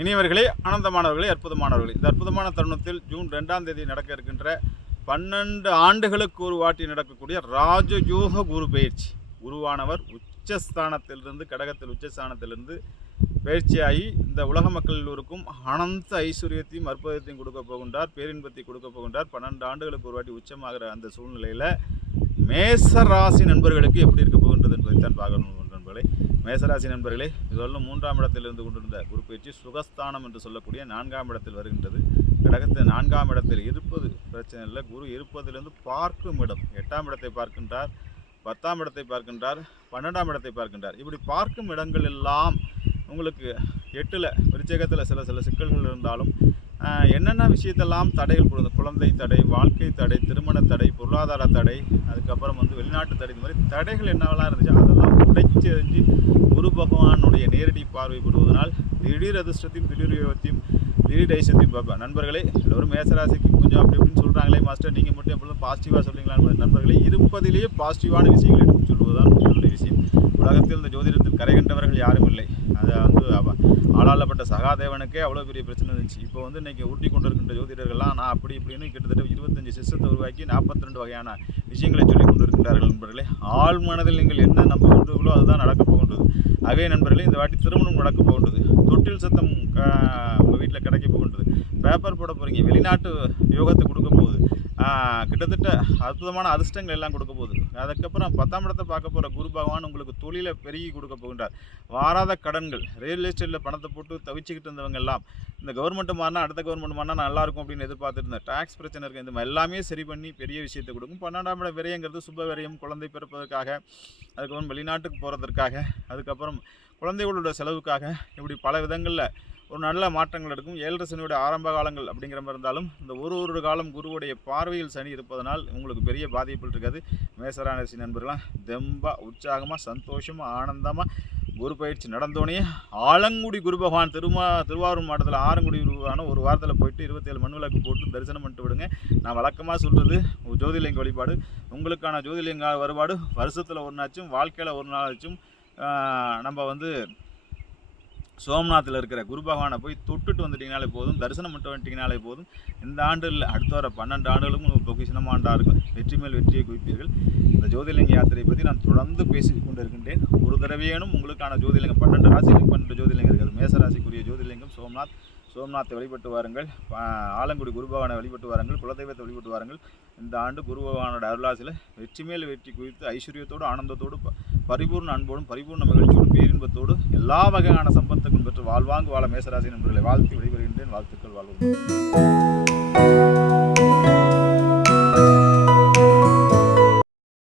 இனியவர்களே, ஆனந்தமானவர்களே, அற்புதமானவர்களே, இந்த அற்புதமான தருணத்தில் ஜூன் 2ஆம் தேதி நடக்க இருக்கின்ற 12 ஆண்டுகளுக்கு ஒரு வாட்டி நடக்கக்கூடிய ராஜயோக குரு பயிற்சி. குருவானவர் உச்சஸ்தானத்திலிருந்து, கடகத்தில் உச்சஸ்தானத்திலிருந்து பயிற்சியாகி இந்த உலக மக்கள் எல்லோருக்கும் அனந்த ஐஸ்வர்யத்தையும் அற்புதத்தையும் கொடுக்க போகின்றார், பேரின்பத்தை கொடுக்க போகின்றார். 12 ஆண்டுகளுக்கு ஒரு வாட்டி உச்சமாகிற அந்த சூழ்நிலையில் மேசராசி நண்பர்களுக்கு எப்படி இருக்க போகின்றது என்பதைத்தான் பார்க்கணும். நண்பர்களே, மேசராசி நண்பர்களே, இதெல்லாம் 3ஆம் இடத்தில் இருந்து கொண்டிருந்த குரு பயிற்சி சுகஸ்தானம் என்று சொல்லக்கூடிய 4ஆம் இடத்தில் வருகின்றது. கடகத்தில் 4ஆம் இடத்தில் இருப்பது பிரச்சனை இல்லை. குரு இருப்பதிலிருந்து பார்க்கும் இடம் 8ஆம் இடத்தை பார்க்கின்றார், 10ஆம் இடத்தை பார்க்கின்றார், 12ஆம் இடத்தை பார்க்கின்றார். இப்படி பார்க்கும் இடங்கள் எல்லாம் உங்களுக்கு 8ல் விருச்சிகத்தில் சில சிக்கல்கள் இருந்தாலும் என்னென்ன விஷயத்தெல்லாம் தடைகள் கொடுங்க, குழந்தை தடை, வாழ்க்கை தடை, திருமண தடை, பொருளாதார தடை, அதுக்கப்புறம் வெளிநாட்டு தடை, இந்த மாதிரி தடைகள் என்னவெல்லாம் இருந்துச்சு அதெல்லாம் உடைச்சி எறிஞ்சு குரு பகவானுடைய நேரடி பார்வைப்படுவதனால் திடீர் அதிர்ஷ்டத்தையும் திடீர் யோகத்தையும் திடீர் ஐசத்தையும் பார்ப்பேன். நண்பர்களே, எல்லோரும் மேசராசிக்கு கொஞ்சம் அப்படி இப்படின்னு சொல்கிறாங்களே மாஸ்டர், நீங்கள் மட்டும் எப்பொழுதும் பாசிட்டிவாக சொல்கிறீங்களா? நண்பர்களே, இருப்பதிலேயே பாசிட்டிவான விஷயங்கள் எடுத்து சொல்வதுதான் உங்களுடைய விஷயம். உலகத்தில் இந்த ஜோதிடத்தில் கரை கண்டவர்கள் யாரும் இல்லை. அதை ஆளாளப்பட்ட சகாதேவனுக்கே அவ்வளோ பெரிய பிரச்சனை இருந்துச்சு. இப்போ இன்றைக்கி ஊட்டி கொண்டு இருக்கின்ற ஜோதிடர்கள்லாம் நான் அப்படி இப்படின்னு கிட்டத்தட்ட 25 சிஸ்டத்தை உருவாக்கி 42 வகையான விஷயங்களை சொல்லிக் கொண்டு இருக்கின்றார்கள். நண்பர்களே, ஆள் மனதில் நீங்கள் என்ன நம்புகின்றீர்களோ அதுதான் நடக்கப் போகின்றது. அதே நண்பர்களே, இந்த வாட்டி திருமணம் நடக்கப் போகின்றது, தொட்டில் சத்தம் உங்கள் வீட்டில் கிடைக்க போகின்றது, பேப்பர் போட போகிறீங்க, வெளிநாட்டு யோகத்தை கொடுக்க போகுது, கிட்டத்தட்ட அற்புதமான அதிர்ஷ்டங்கள் எல்லாம் கொடுக்க போகுது. அதுக்கப்புறம் 10ஆம் இடத்தை பார்க்க போகிற குரு பகவான் உங்களுக்கு தொழிலை பெருகி கொடுக்க போகின்றார். வாராத கடன்கள், ரியல் எஸ்டேட்டில் பணத்தை போட்டு தவிச்சிக்கிட்டு இருந்தவங்க எல்லாம் இந்த கவர்மெண்ட் மாறினா அடுத்த கவர்மெண்ட் மாறினா நல்லாயிருக்கும் அப்படின்னு எதிர்பார்த்துட்டு இருந்தேன். டேக்ஸ் பிரச்சனை இருக்குது, இந்த எல்லாமே சரி பண்ணி பெரிய விஷயத்தை கொடுக்கும். 12ஆம் இட விரயங்கிறது சுப விரயம், குழந்தை பிறப்பதற்காக, அதுக்கப்புறம் வெளிநாட்டுக்கு போகிறதுக்காக, அதுக்கப்புறம் குழந்தைகளோட செலவுக்காக, இப்படி பல விதங்களில் ஒரு நல்ல மாற்றங்கள் எடுக்கும். 7.5 சனியோட ஆரம்ப காலங்கள் அப்படிங்கிற மாதிரி இருந்தாலும் இந்த ஒரு காலம் குருவுடைய பார்வையில் சனி இருப்பதனால் உங்களுக்கு பெரிய பாதிப்பு இருக்காது. மேசராசி நண்பர்களாம் தெம்பாக, உற்சாகமாக, சந்தோஷமாக, ஆனந்தமாக குரு பயிற்சி நடந்தோடனே ஆலங்குடி குரு பகவான் திருவாரூர் மாவட்டத்தில் ஆலங்குடி குருவான ஒரு வாரத்தில் போயிட்டு 27 மண் விளக்கு போட்டு தரிசனம் பண்ணிட்டு விடுங்க. நான் வழக்கமாக சொல்கிறது ஜோதிலிங்க வழிபாடு. உங்களுக்கான ஜோதிலிங்க வழிபாடு வருஷத்தில் ஒரு நாச்சும், வாழ்க்கையில் ஒரு நாளாச்சும் நம்ம சோம்நாத்தில் இருக்கிற குரு பகவானை போய் தொட்டுட்டு வந்துட்டிங்கனாலே போதும், தரிசனம் பண்ணிட்டு வந்துட்டிங்கனாலே போதும். இந்த ஆண்டு இல்லை, அடுத்த வர 12 ஆண்டுகளுக்கும் ஒரு பொக்கிஷனமான ஆண்டாக இருக்கும். வெற்றி மேல் வெற்றியை குவிப்பீர்கள். இந்த ஜோதிலிங்க யாத்திரையை பற்றி நான் தொடர்ந்து பேசி கொண்டு இருக்கின்றேன். ஒரு தடவையேனும் உங்களுக்கான ஜோதிலிங்கம் 12 ராசிக்கு 12 ஜோதிலிங்கம் இருக்குது. மேசராசிக்குரிய ஜோதிலிங்கம் சோம்நாத்தை வழிபட்டு வாருங்கள். ஆலங்குடி குரு பகவானை வழிபட்டு வாருங்கள். குலதெய்வத்தை வழிபட்டு வாருங்கள். இந்த ஆண்டு குரு பகவானோட அருளாசியில் வெற்றி மேல் வெற்றி குவித்து ஐஸ்வர்யத்தோடு, ஆனந்தத்தோடு, பரிபூர்ண அன்போடும், பரிபூர்ண மகிழ்ச்சியோடும், பேரின்பத்தோடு எல்லா வகையான சம்பத்துக்கும் பெற்று வாழ்வாங்கு வாழ மேசராசி நண்பர்களை வாழ்த்தி விடைபெறுகின்றேன். வாழ்த்துக்கள். வாழ்வு.